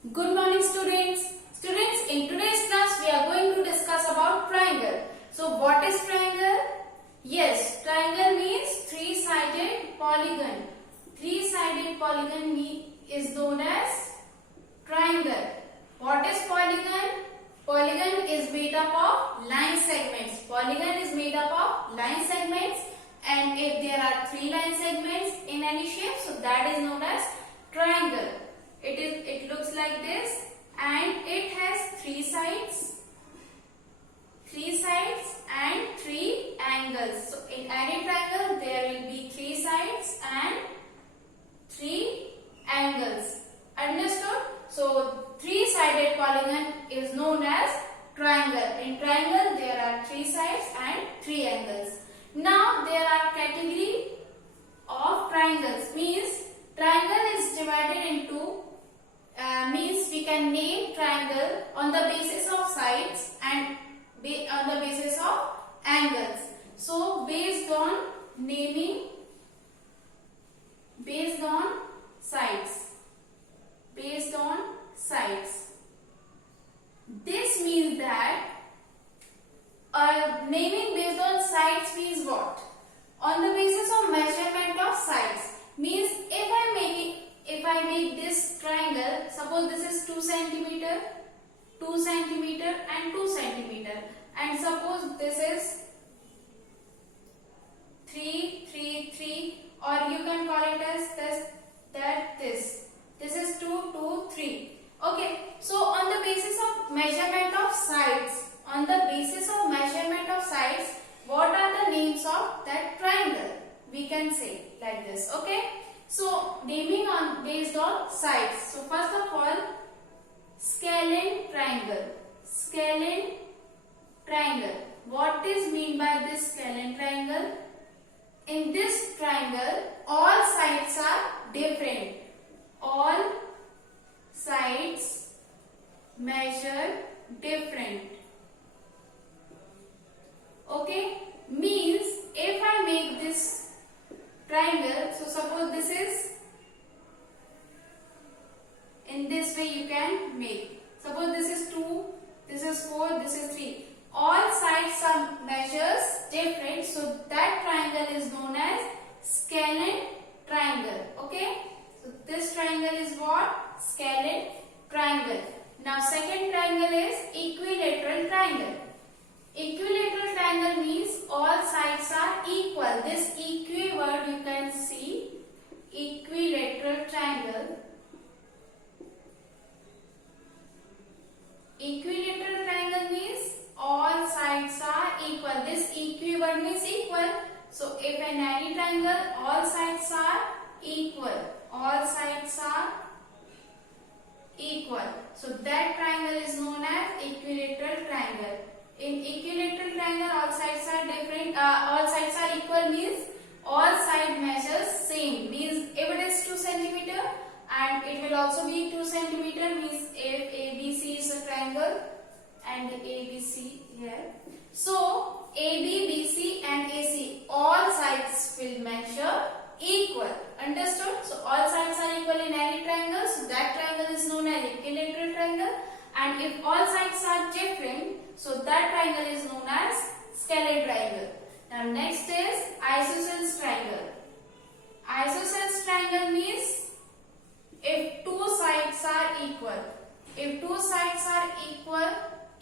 Good morning students. Students, in today's class we are going to discuss about triangle. So what is triangle? Yes, triangle means three-sided polygon. Three-sided polygon is known as triangle. What is polygon? Polygon is made up of line segments. Polygon is made up of line segments, and if there are three line segments in any shape, so that is known as triangle. It looks like this, and it has three sides and three angles. So in any triangle there will be three sides and three angles. Understood? So three-sided polygon is known as triangle. In triangle there are three sides and three angles. Now there are category of triangles. Means triangle is divided into means we can name triangle on the basis of sides and on the basis of angles. So based on naming, based on sides. This means that naming based on sides means what? On the basis of measurement of sides. Means if I make this triangle, suppose this is 2 centimeter, 2 centimeter and 2 centimeter, and suppose this is 3, 3, 3, or you can call it as this is 2, 2, 3. Okay, so on the basis of measurement of sides, what are the names of that triangle? We can say like this. Okay, so naming based on sides. So first of all, scalene triangle. Scalene triangle. What is mean by this scalene triangle? In this triangle, all sides are different. All sides measure different. Okay, means if I make this triangle, so suppose this is in this way you can make. Suppose this is 2, this is 4, this is 3. All sides are measures different, so that triangle is known as scalene triangle. Okay, so this triangle is what? Scalene triangle. Now second triangle is equilateral triangle. Equilateral triangle means all sides are equal. This equi word you can see. Equilateral triangle. Equilateral triangle means all sides are equal. This equi word means equal. So if in any triangle all sides are equal. All sides are equal. So that triangle is known as equilateral triangle. In equilateral triangle, all sides are different. All sides are equal means all side measures same. Means if it is 2 centimeter and it will also be 2 centimeter. Means if ABC is a triangle and ABC here. So AB, BC and AC, all sides will measure equal. Understood? So all sides are equal in any triangle. So that triangle is known as equilateral triangle. And if all sides are different, so that triangle is known as scalene triangle. Now next is isosceles triangle. Isosceles triangle means if two sides are equal. If two sides are equal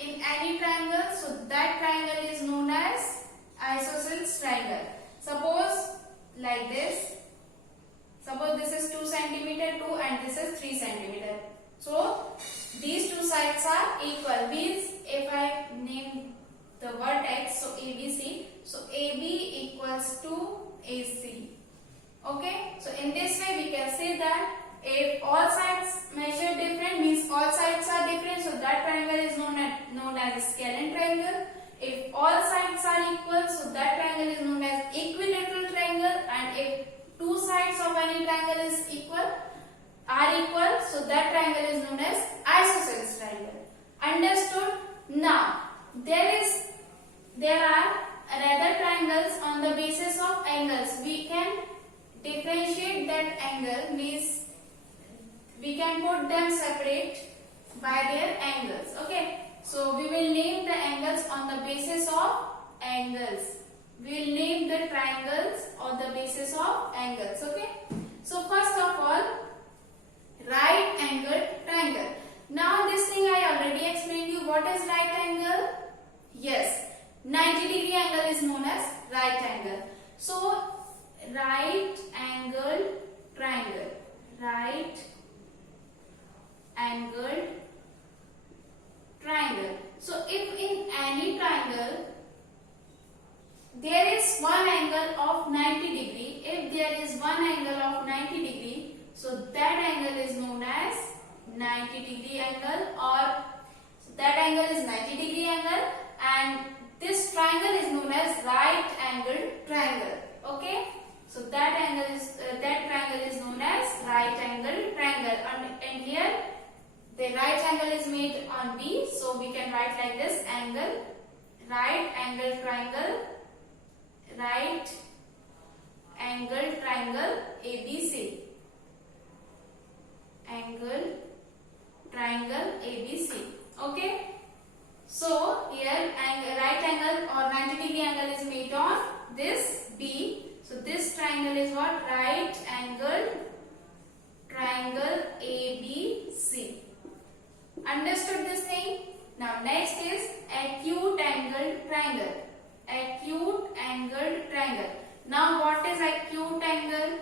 in any triangle, so that triangle is known as isosceles triangle. Suppose like this. Suppose this is 2 centimeter 2 and this is 3 centimeter. So these two sides are equal. Means if I name the vertex, so ABC, so AB equals to AC. Okay, so in this way we can say that if all sides measure different, means all sides are different, so that triangle is known as scalene triangle. If all sides are equal, so that triangle is known as equilateral triangle. And if two sides of any triangle are equal, so that triangle is known as isosceles triangle. Understood? Now there are other triangles on the basis of angles. We can differentiate that angle, means we can put them separate by their angles. Okay, so we will name the angles on the basis of angles. We will name the triangles on the basis of angles. Okay, so first of all, right angled triangle. Now this thing I already explained you. What is right angle? Yes, 90-degree angle is known as right angle. So right angled triangle. Right angled triangle. So if in any triangle there is one angle of 90 degree, if there is one angle of 90 degree, so that angle is known as 90 degree angle, or that angle is 90 degree angle, and this triangle is known as right angled triangle. Okay, so that angle is that triangle is known as right angled triangle, and here the right angle is made on B, so we can write like this: angle, right angled triangle, right angled triangle ABC. Angle triangle ABC. Okay, so here right angle or 90 degree angle is made on this B. So this triangle is what? Right angled triangle ABC. Understood this thing? Now next is acute angled triangle. Acute angled triangle. Now what is acute angle?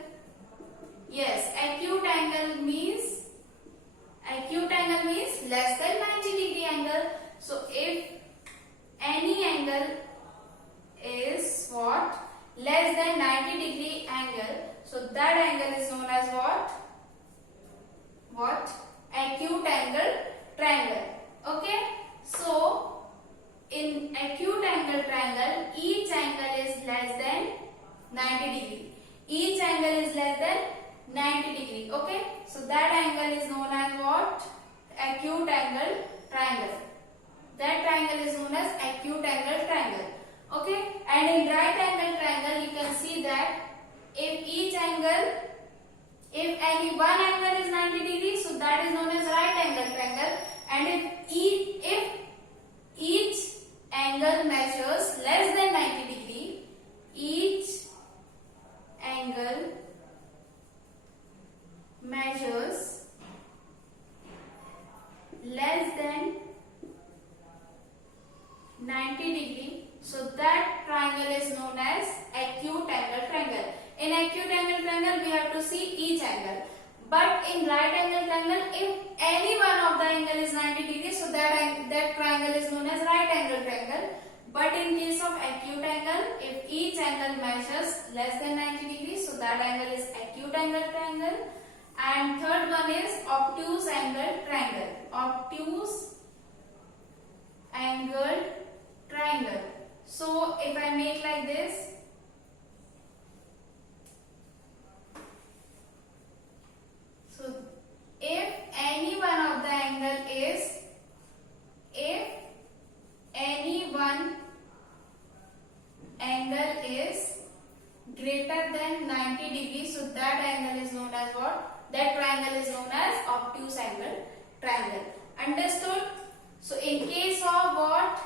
Yes, acute angle means less than 90 degree angle. So if any angle is what? Less than 90 degree angle, so that angle is known as what? What? Acute angle triangle. Okay, so in acute angle triangle, each angle is less than 90 degree. Each angle is less than 90 degree. Okay, so that angle is known as what? Acute angle triangle. That triangle is known as acute angle triangle. Okay, and in right angle triangle you can see that if any one angle is 90 degrees, so that is known as right angle triangle, and if each angle measures less than 90 degree, each angle measures less than 90 degree, so that triangle is known as acute angle triangle. In acute angle triangle we have to see each angle, but in right angle triangle, if any one of the angle is 90 degrees, so that triangle is known as right angle triangle. But in case of acute angle, if each angle measures less than 90 degrees, so that angle is acute angle triangle. And third one is obtuse angle triangle. Obtuse angle triangle. So if I make like this, so if any one of the angle is greater than 90 degrees, so that angle is known as what? That triangle is known as obtuse angle triangle. Understood? So in case of what?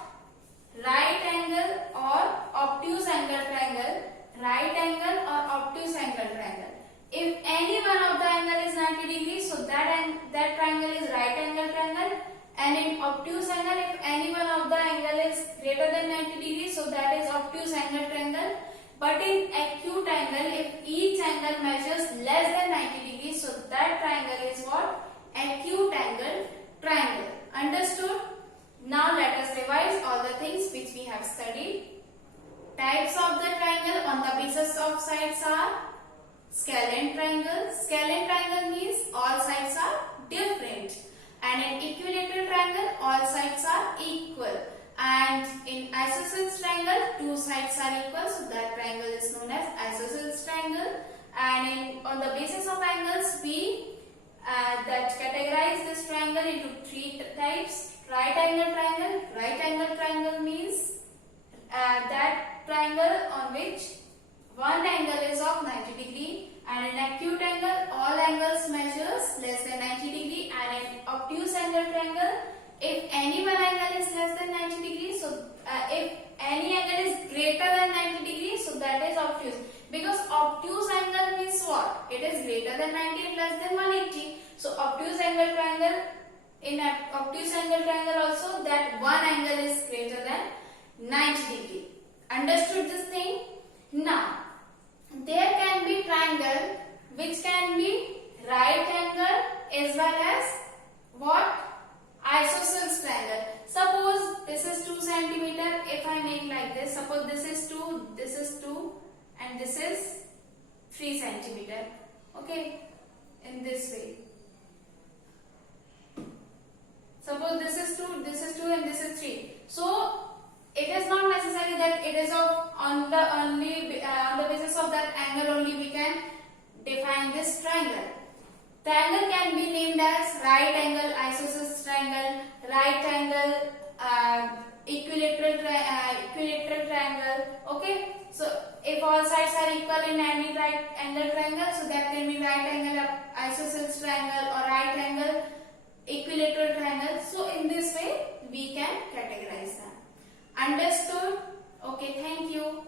Right angle or obtuse angle triangle, right angle or obtuse angle triangle. If any one of the angle is 90 degrees, so that triangle is right angle triangle. And in obtuse angle, if any one of the angle is greater than 90 degrees, so that is obtuse angle triangle. But in acute angle, if each angle measures less than 90 degrees, so that triangle is what? Acute angle triangle. Understood? Now let us revise all the things which we have studied. Types of the triangle on the basis of sides are scalene triangle. Scalene triangle means all sides are different. And in equilateral triangle, all sides are equal. And in isosceles triangle, two sides are equal, so that triangle is known as isosceles triangle. And on the basis of angles, we that categorize this triangle into three types. Right angle triangle. Right angle triangle means that triangle on which one angle is of 90 degree, and in acute angle all angles measures less than 90 degree. in obtuse angle triangle also, that one angle is greater than 90 degree. Understood this thing? Now, there can be triangle which can be right angle as well as what? Isosceles triangle. Suppose this is 2 centimeter. If I make like this, suppose this is 2, and this is 3 centimeter. Okay, in this way. Suppose this is 2, and this is 3. So it is not necessary that it is on the basis of that angle only we can define this triangle. Triangle can be named as right angle isosceles triangle, right angle equilateral triangle. Okay, so if all sides are equal in any right angle triangle, so that can be right angle isosceles triangle or right angle equilateral triangle. So in this way we can categorize them. Understood? Okay, thank you.